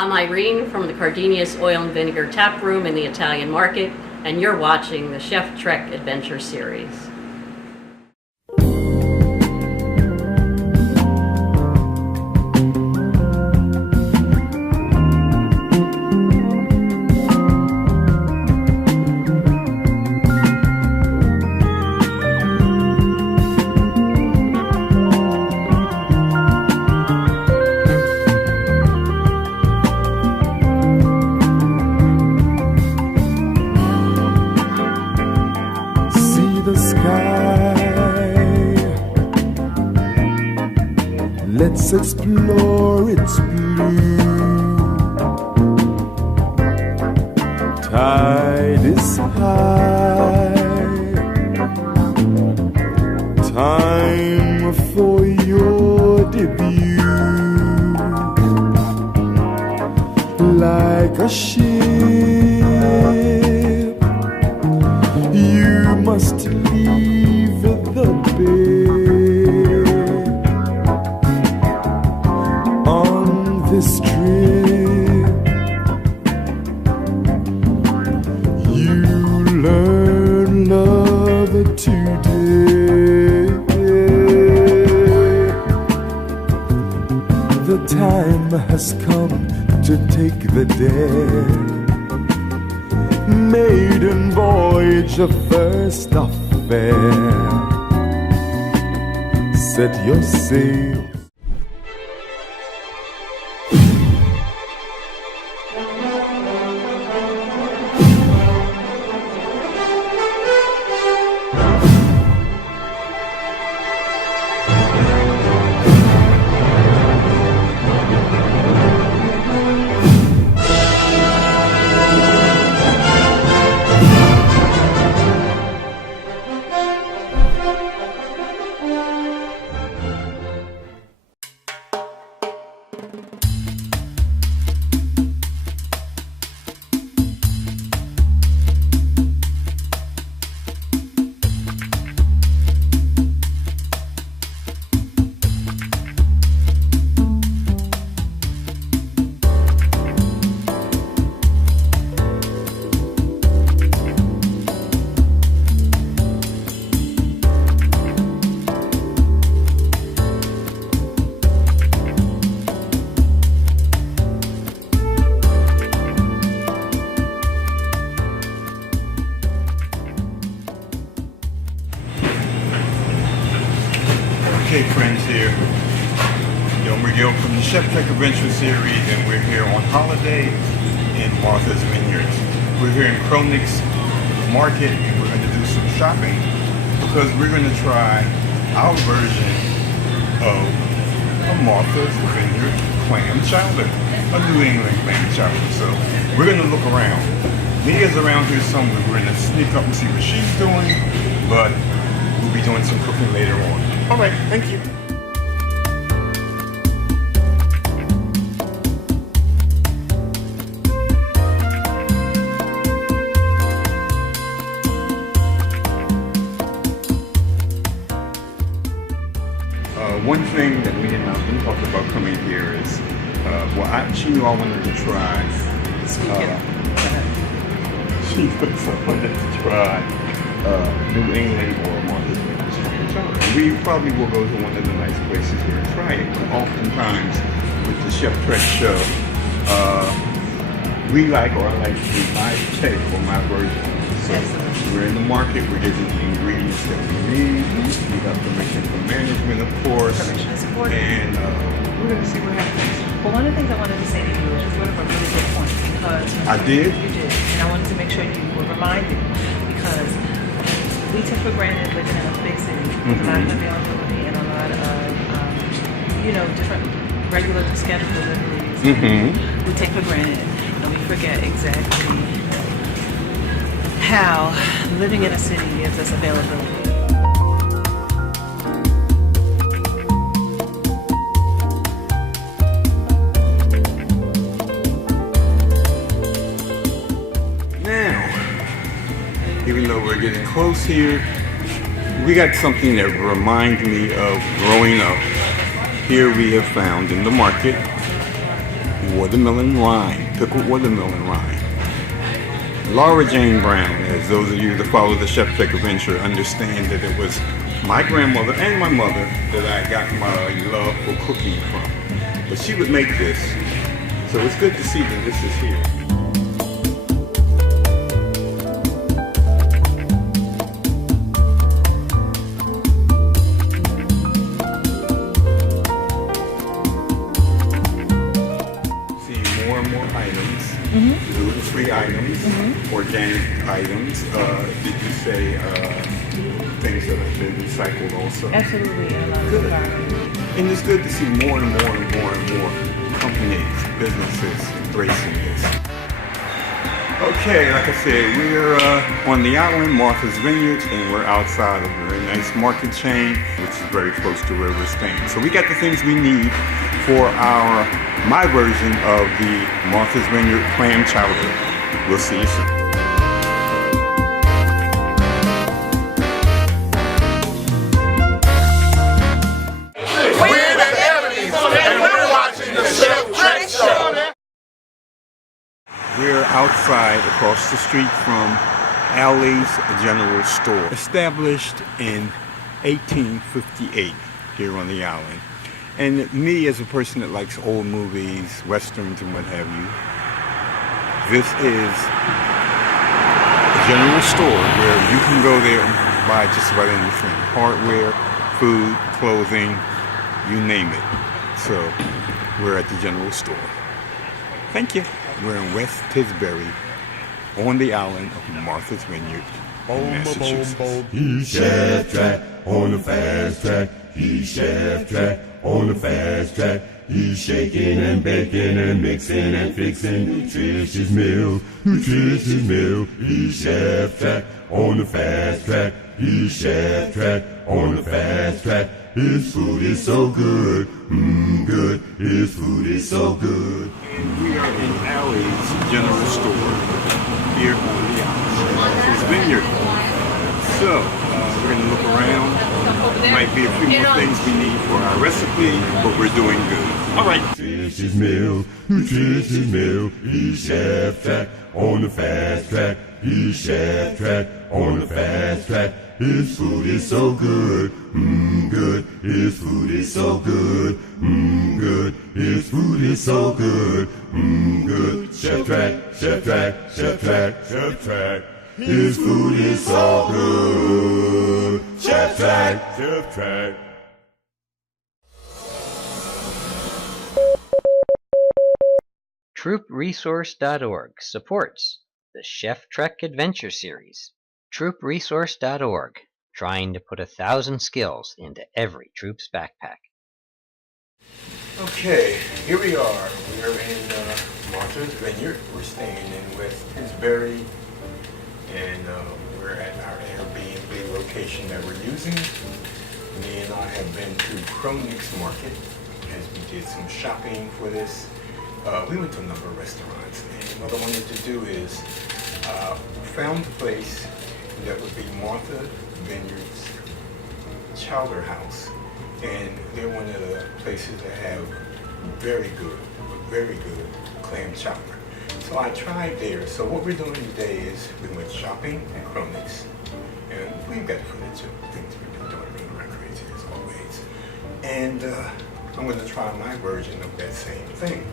I'm Irene from the Cardenius Oil and Vinegar Tap Room in the Italian Market, and you're watching the Chef Trek Adventure Series. Let's explore its blue. Tide is high. Time for your debut. Like a ship, you must leave the bay. This trip, you learn love today. The time has come to take the dead. Maiden voyage, a first affair. Set your sail. Okay, friends, here, Delmer Gill from the Chef Trek Adventure Series, and we're here on holiday in Martha's Vineyard. We're here in CRONIG'S Market, and we're going to do some shopping because we're going to try our version of a Martha's Vineyard clam chowder, a New England clam chowder. So we're going to look around. Mia's around here somewhere. We're going to sneak up and see what she's doing, but we'll be doing some cooking later on. All right, thank you. One thing that we did not talk about coming here is, she knew I wanted to try. She wanted to try New England or Martha's Vineyard. We probably will go to one of the nice places here and try it. But oftentimes with the Chef Trek show, I like to do my take or my version. So we're in the market, we're getting the ingredients that we need. We got permission from management, of course. Permission is important. And we're going to see what happens. Well, one of the things I wanted to say to you is you brought up a really good point because I did? You did. And I wanted to make sure you were reminded because we took for granted living in a big city with a lot of availability and a lot of, different regular scheduled deliveries. We take for granted and we forget exactly how living in a city gives us availability. Even though we're getting close here, we got something that reminds me of growing up. Here we have found in the market watermelon rind, pickled watermelon rind. Laura Jane Brown, as those of you that follow the Chef Trek adventure understand that it was my grandmother and my mother that I got my love for cooking from. But she would make this, so it's good to see that this is here. Gluten-free items, organic items. Did you say things that have been recycled also? Absolutely, and a lot of environment. And it's good to see more and more and more and more companies, businesses embracing this. Okay, like I said, we're on the island, Martha's Vineyard, and we're outside of a very nice market chain, which is very close to where we're staying. So we got the things we need for my version of the Martha's Vineyard clam chowder. We'll see you soon. We're outside across the street from Alley's General Store, established in 1858 here on the island. And me, as a person that likes old movies, westerns, and what have you, this is a general store where you can go there and buy just about anything. Hardware, food, clothing, you name it. So, we're at the general store. Thank you. We're in West Tisbury, on the island of Martha's Vineyard, Massachusetts. He's Chef Track on the fast track. He's Chef Track on the fast track. He's shaking and baking and mixing and fixing nutritious meal, nutritious meal. He's Chef Track on the fast track. He's Chef Track on the fast track. His food is so good, good. His food is so good. And we are in Alley's General Store here on the island, Martha's Vineyard. So, we're going to look around. Might be a few more things we need for our recipe, but we're doing good. All right. Nutritious meal, nutritious meal. He's Chef Track on the fast track. He's Chef Track on the fast track. His food is so good, good. His food is so good, good. His food is so good, good. Chef Track, Chef Track, Chef Track, Chef Track. His food is so good. Chef Track, Chef Track. TroopResource.org supports the Chef Trek Adventure Series. TroopResource.org, trying to put 1,000 skills into every troop's backpack. Okay, here we are. We're in Martha's Vineyard. We're staying in West Tisbury, and we're at our Airbnb location that we're using. Me and I have been to CRONIG'S Market as we did some shopping for this. We went to a number of restaurants, and what I wanted to do is found a place that would be Martha Vineyard's Chowder House, and they're one of the places that have very good clam chowder. So I tried there. So what we're doing today is we went shopping at CRONIG'S, and we've got footage of things we've been doing around crazy as always. And I'm going to try my version of that same thing.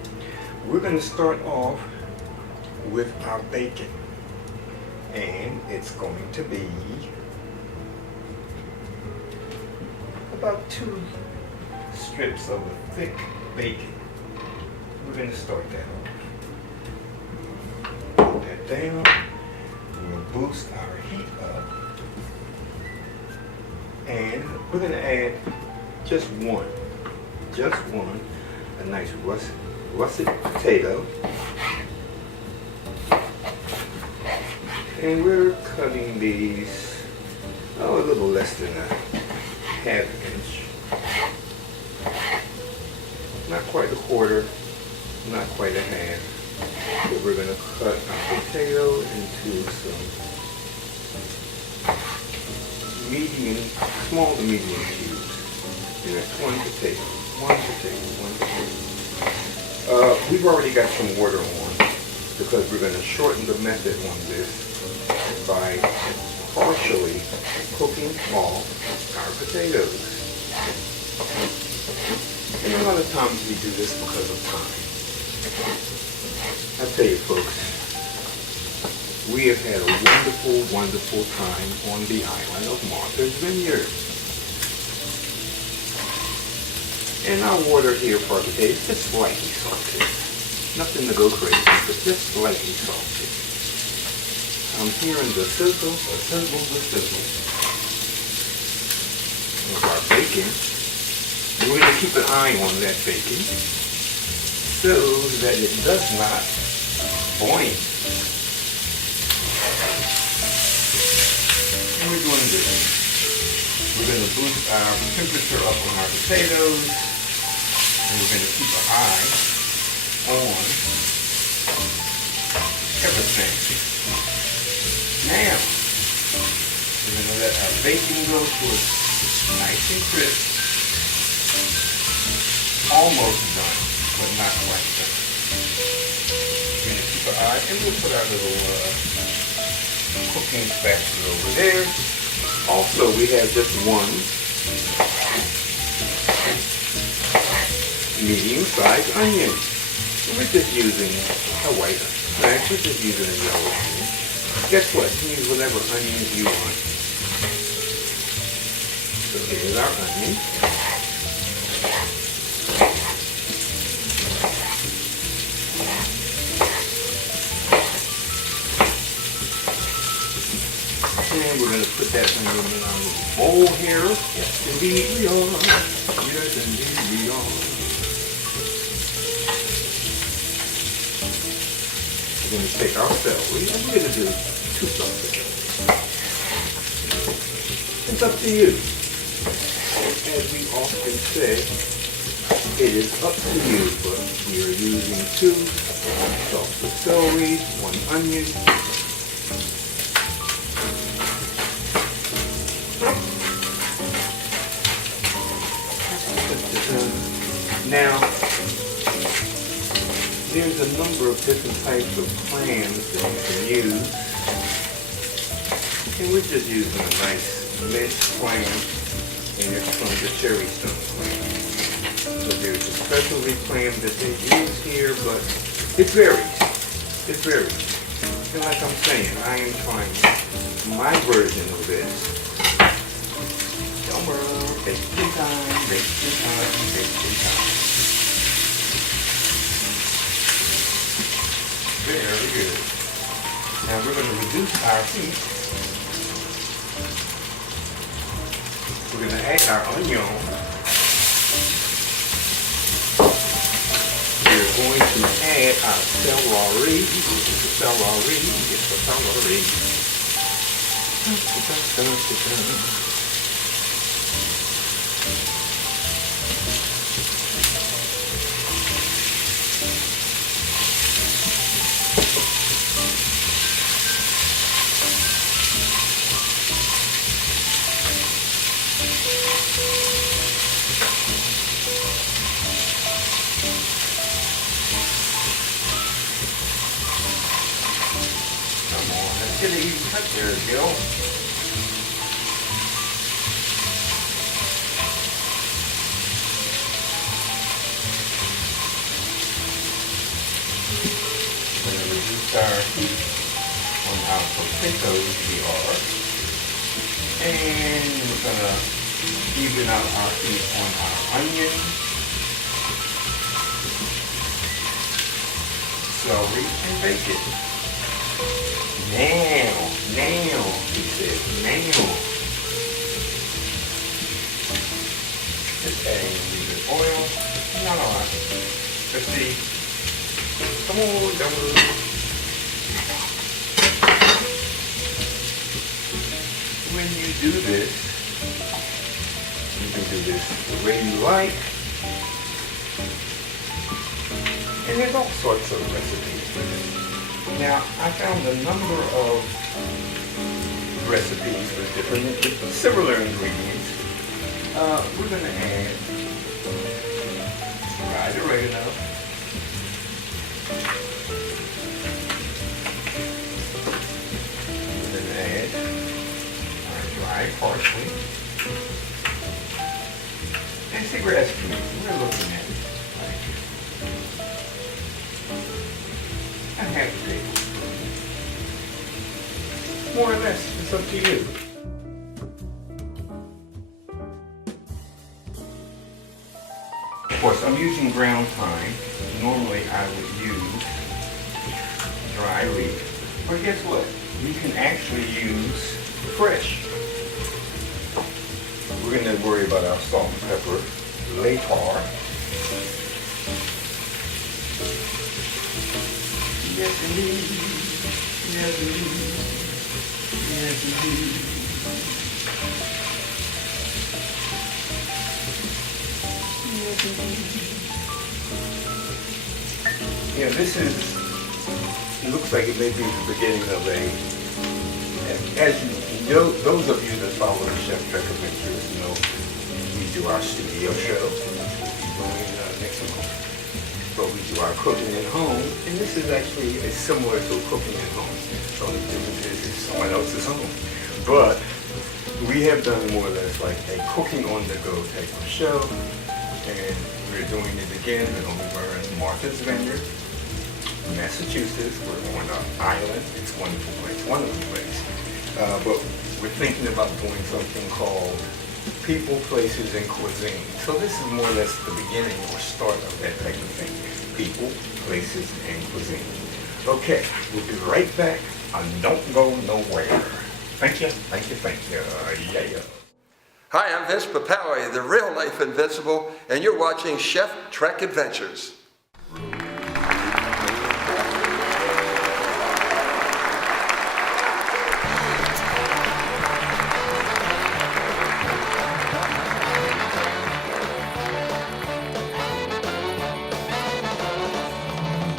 We're going to start off with our bacon, and it's going to be about 2 strips of thick bacon. We're going to start that off. Put that down. We'll boost our heat up, and we're going to add just one, a nice russet potato. And we're cutting these a little less than a ½ inch. Not quite a quarter, not quite a half. But we're going to cut our potato into some small to medium cubes. And that's one potato. We've already got some water on because we're going to shorten the method on this by partially cooking off our potatoes. And a lot of times we do this because of time. I tell you folks, we have had a wonderful, wonderful time on the island of Martha's Vineyard. And our water here for our potatoes is just slightly salty. Nothing to go crazy, but just slightly salty. I'm hearing the sizzle, the sizzle of our bacon. And we're going to keep an eye on that bacon so that it does not burn. And we're doing this. We're going to boost our temperature up on our potatoes, and we're going to keep an eye on everything. Now, we're going to let our bacon go to a nice and crisp. Almost done, but not quite done. We're going to keep an eye, and we'll put our little cooking spatula over there. Also, we have just one medium-sized onion. We're just using a white onion. We're just using a yellow onion. Guess what? You use whatever onions you want. So here's our onion. And we're going to put that onion in our little bowl here. Yes, indeed we are. Yes, indeed we are. We're going to take our celery, and we're going to do 2 cups of celery. It's up to you. As we often say, it is up to you, but we are using 2 stalks of celery, 1 onion. Now, there's a number of different types of clams that you can use. And we're just using a nice minced clam, and it's from the cherry stone clam. So there's a specialty clam that they use here, but it varies. It varies. And like I'm saying, I am trying my version of this. Delmer, bacon time, bacon time, bacon time. Very good. Now we're going to reduce our heat. We're going to add our onion. We're going to add our celery. It's the celery. Get an even cut there, Gill. We're going to reduce our heat on our potatoes, we are. And we're going to even out our heat on our onion, celery, and bacon. Now, he says, now. Just adding a little bit of oil. Not a lot. Let's see. Come on, Delmer. When you do this, you can do this the way you like. And there's all sorts of recipes for this. Now, I found a number of recipes with different, similar ingredients. We're going to add dried oregano, We're going to add our dry parsley. And see grass peas. We're looking at it like a half a tablespoon. More or less, it's up to you. Of course, I'm using ground thyme. Normally I would use dry leaf. But guess what? You can actually use fresh. We're going to worry about our salt and pepper later. Yes indeed. Yes indeed. Yes indeed. Yes indeed. Yeah, this is, it looks like it may be the beginning of a, as you know, those of you that follow the Chef Trek Adventures know we do our studio show, which we'll be doing next month. But we do our cooking at home, and this is actually similar to cooking at home. The only difference is it's someone else's home. But we have done more or less like a cooking on the go type of show, and we're doing it again over in Martha's Vineyard, Massachusetts. We're on an island. It's a wonderful place, wonderful place. But we're thinking about doing something called People, Places, and Cuisines. So this is more or less the beginning or start of that type of thing. People, Places, and Cuisines. Okay, we'll be right back. Don't go nowhere. Thank you, thank you, thank you. Yeah. Hi, I'm Vince Papali, the real life Invincible, and you're watching Chef Trek Adventures.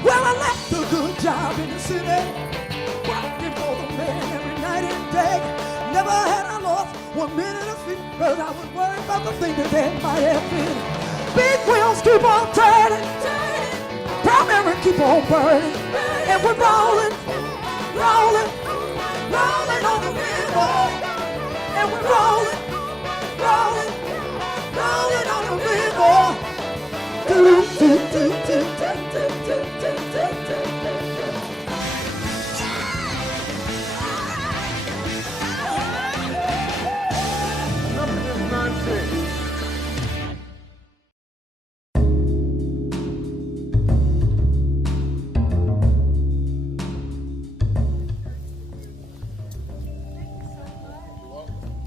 Well, I left a good job in the city, working for the man every night and day. Never had I lost 1 minute of sleep, but I was worried about the thing that they might have been. Big wheels keep on turning, primary keep on burning, and we're rolling on the river, and we're rolling on the river.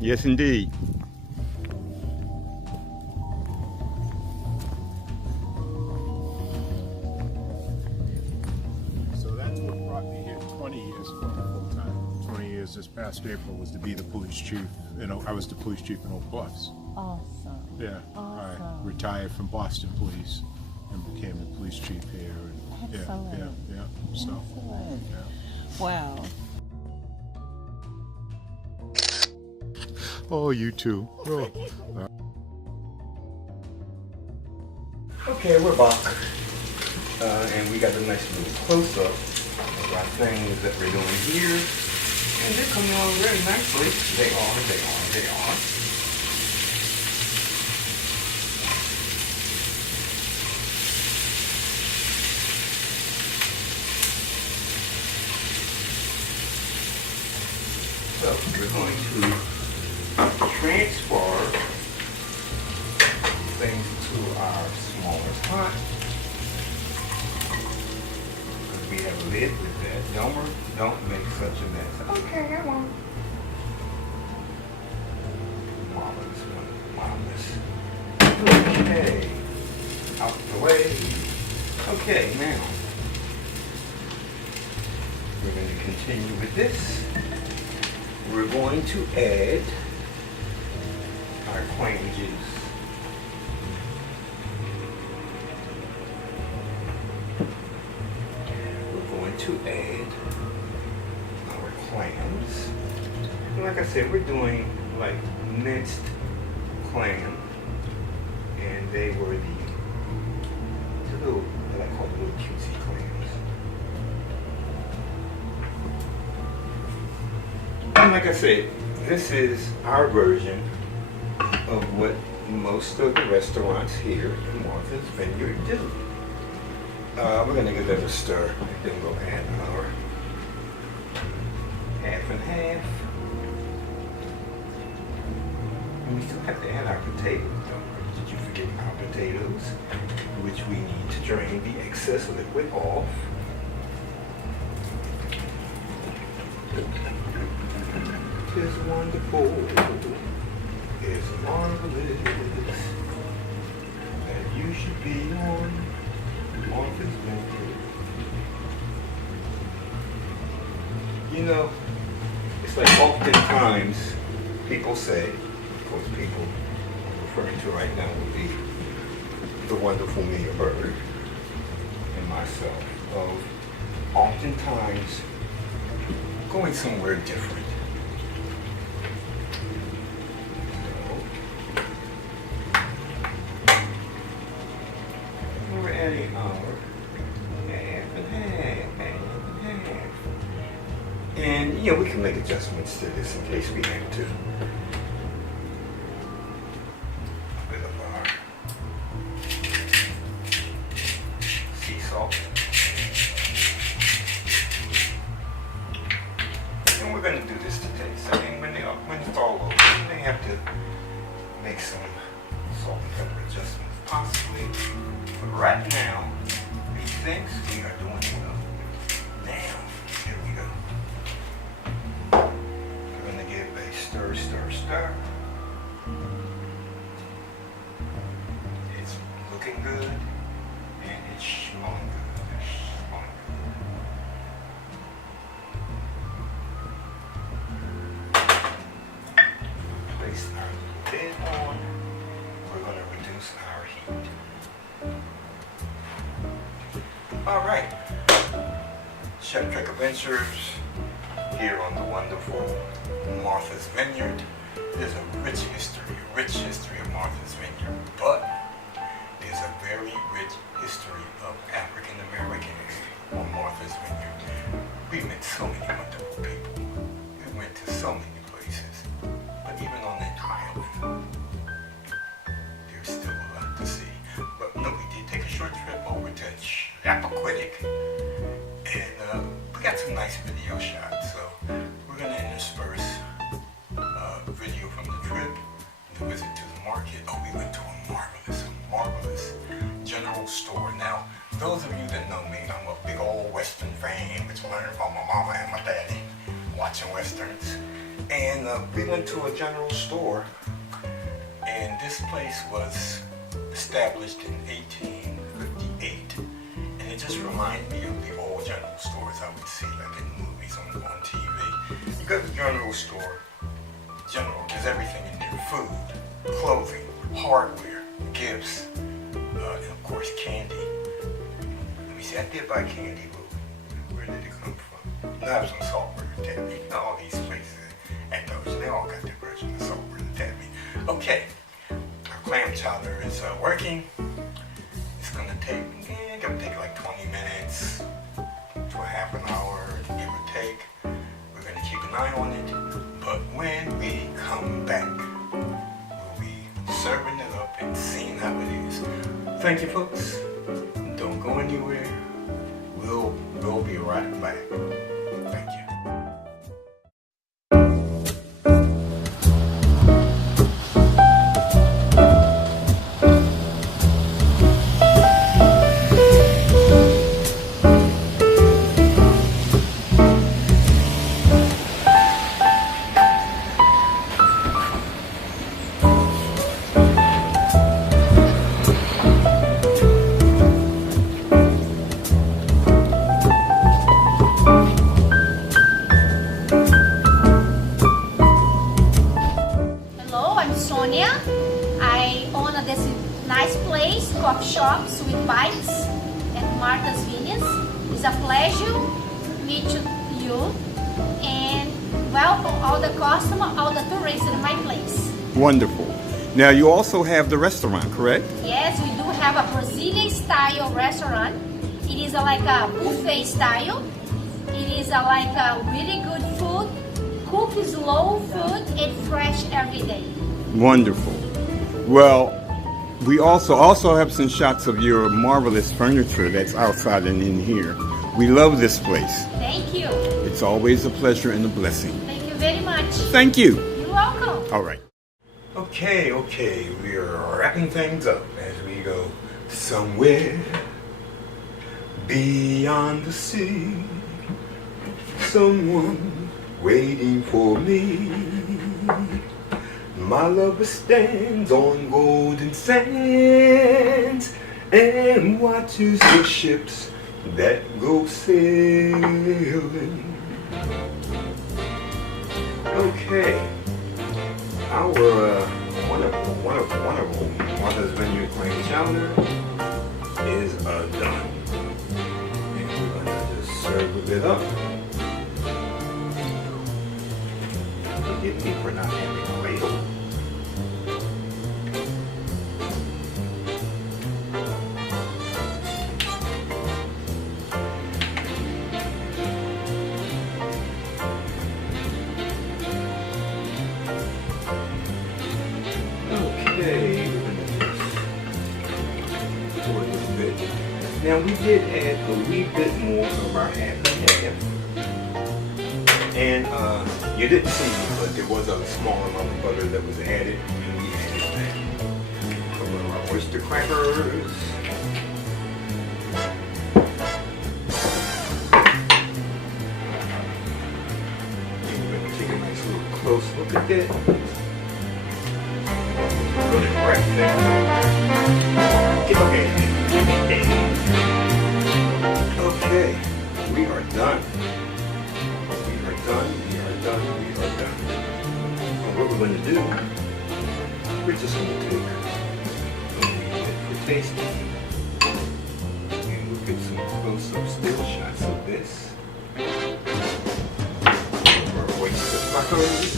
Yes, indeed. So that's what brought me here 20 years ago full time. 20 years this past April was to be the police chief. I was the police chief in Oak Bluffs. Awesome. Yeah. I Awesome. retired from Boston Police and became the police chief here. And Excellent. Yeah. So, Excellent. yeah. Wow. Oh, you too. Oh. Okay, we're back. And we got a nice little close-up of our things that we're doing here. And they're coming along very nicely. They are. So we're going to transfer things to our smaller pot. Because we have a lid with that. Delmer, don't make such a mess. Okay, I won't. Marvelous. Okay. Out the way. Okay, now we're going to continue with this. We're going to add our clam juice. We're going to add our clams. And like I said, we're doing like minced clam, and they were the little, what I call the little cutesy clams. And like I said, this is our version of what most of the restaurants here in Martha's Vineyard do. We're gonna give that a stir, and then we'll add our half and half. And we still have to add our potatoes, don't we? Did you forget our potatoes? Which we need to drain the excess liquid off. It's wonderful, it's marvelous, that you should be on Martha's Vineyard. You know, it's like oftentimes people say, of course people I'm referring to right now would be the wonderful Mia Bird and myself, of oftentimes going somewhere different. So, we're adding our half and half, half and half. And, you know, we can make adjustments to this in case we have to. A bit of our sea salt. And we're going to do this to taste. I mean, when it's all over, you may have to make some salt and pepper adjustments, possibly. But right now, these things we are doing well. Now, here we go. We're going to give a stir, stir, stir. It's looking good, and it's smelling good. It's smelling good. Place our lid on. We're going to reduce our heat. All right. Chef Trek Adventures here on the wonderful Martha's Vineyard. There's a rich history of Martha's Vineyard, but there's a very rich history of African Americans on Martha's Vineyard. We met so many wonderful people. We went to so many places, but even on that island, there's still a lot to see. But no, we did take a short trip over to Chappaquiddick, and we got some nice video shots. So we're gonna intersperse video from the trip, the visit to the market. Oh, we went to a marvelous general store. Now, those of you that know me, I'm a big old Western fan, which I learned from my mama and my daddy, watching Westerns. And we went to a general store, and this place was established in 1858. And it just reminded me of the old general stores I would see, like in movies on TV. You go to the general store, general, there's everything in there: food, clothing, hardware, gifts, and of course candy. Let me see, I did buy candy, but where did it come from? No, it was on Saltburn Tabby. All these places at those, they all got their version of Saltburn Tabby. Okay, our clam chowder is working. It's gonna take like 20 minutes to a half an hour, give or take. We're gonna keep an eye on it. But when we come back, we'll be serving it up and seeing how it is. Thank you, folks. Don't go anywhere. We'll be right back. Thank you. Coffee shops with bites at Martha's Vineyard. It's a pleasure to meet you and welcome all the customers, all the tourists in my place. Wonderful. Now you also have the restaurant, correct? Yes, we do have a Brazilian style restaurant. It is like a buffet style. It is like a really good food, cook slow food and fresh every day. Wonderful. Well, we also have some shots of your marvelous furniture that's outside and in here. We love this place. Thank you. It's always a pleasure and a blessing. Thank you very much. Thank you. You're welcome. All right. Okay, we are wrapping things up as we go somewhere beyond the sea. Someone waiting for me. My lover stands on golden sands and watches the ships that go sailing. Okay, our one of Martha's Vineyard clam chowder is done, and we're gonna just serve it up. Forgive me for not having a ladle. Now we did add a wee bit more of our half and half, and you didn't see, but there was a small amount of butter that was added, and we added that. Some of our oyster crackers. And we're going to take a nice little close look at that. Put it right there. Get okay. Okay, we are done. We are done. And what we're going to do, we're just going to take a bit for tasting, and we'll get some close-up still shots of this. Our oyster tacos.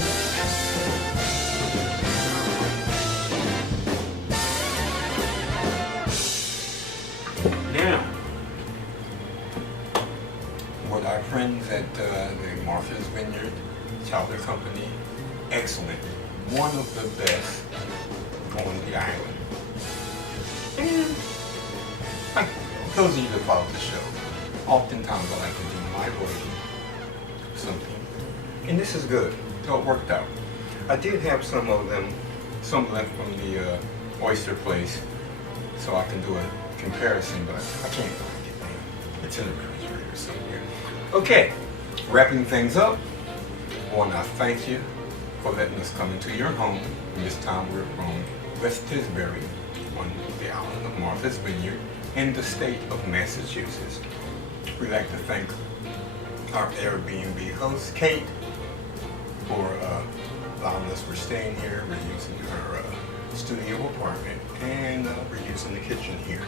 Now, what our friends at the Martha's Vineyard Chowder Company, excellent, one of the best on the island. And those of you that follow the show, oftentimes I like to do my version of something, and this is good, so it worked out. I did have some left from the oyster place, so I can do a comparison, but I can't find it now. It's in the refrigerator somewhere. Okay, wrapping things up, I want to thank you for letting us come into your home. And this time we're from West Tisbury on the island of Martha's Vineyard in the state of Massachusetts. We'd like to thank our Airbnb host, Kate, for allowing us for staying here. We're using her studio apartment, and we're using the kitchen here.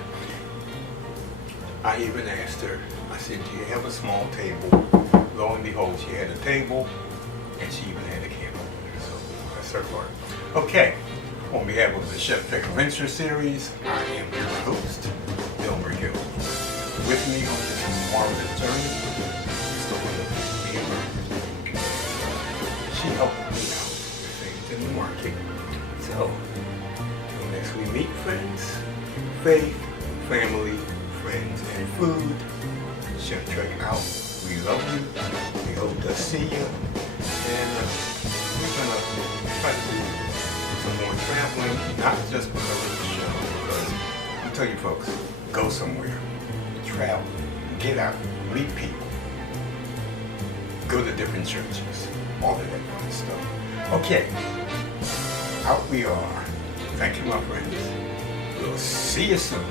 I even asked her, I said, do you have a small table? Lo and behold, she had a table, and she even had a candle there, so that's her part. Okay, on behalf of the Chef Trek Adventure Series, I am your host, Delmer Gill. With me on this marvelous journey is the wonderful Amber. She helped me out with things in the market. So, until next we meet, friends, faith, family, friends, and food. Chef Trek out. We love you. We hope to see you. And we're going to try to do some more traveling, not just because of the show, because I tell you folks, go somewhere, travel, get out, meet people, go to different churches, all of that kind of stuff. Okay, out we are. Thank you, my friends. We'll see you soon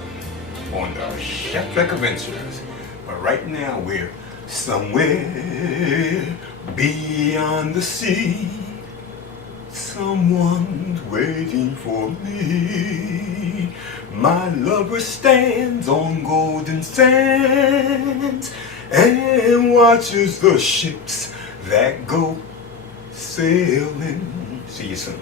on the Chef Trek Adventures. But right now we're somewhere beyond the sea. Someone's waiting for me. My lover stands on golden sands and watches the ships that go sailing. See you soon.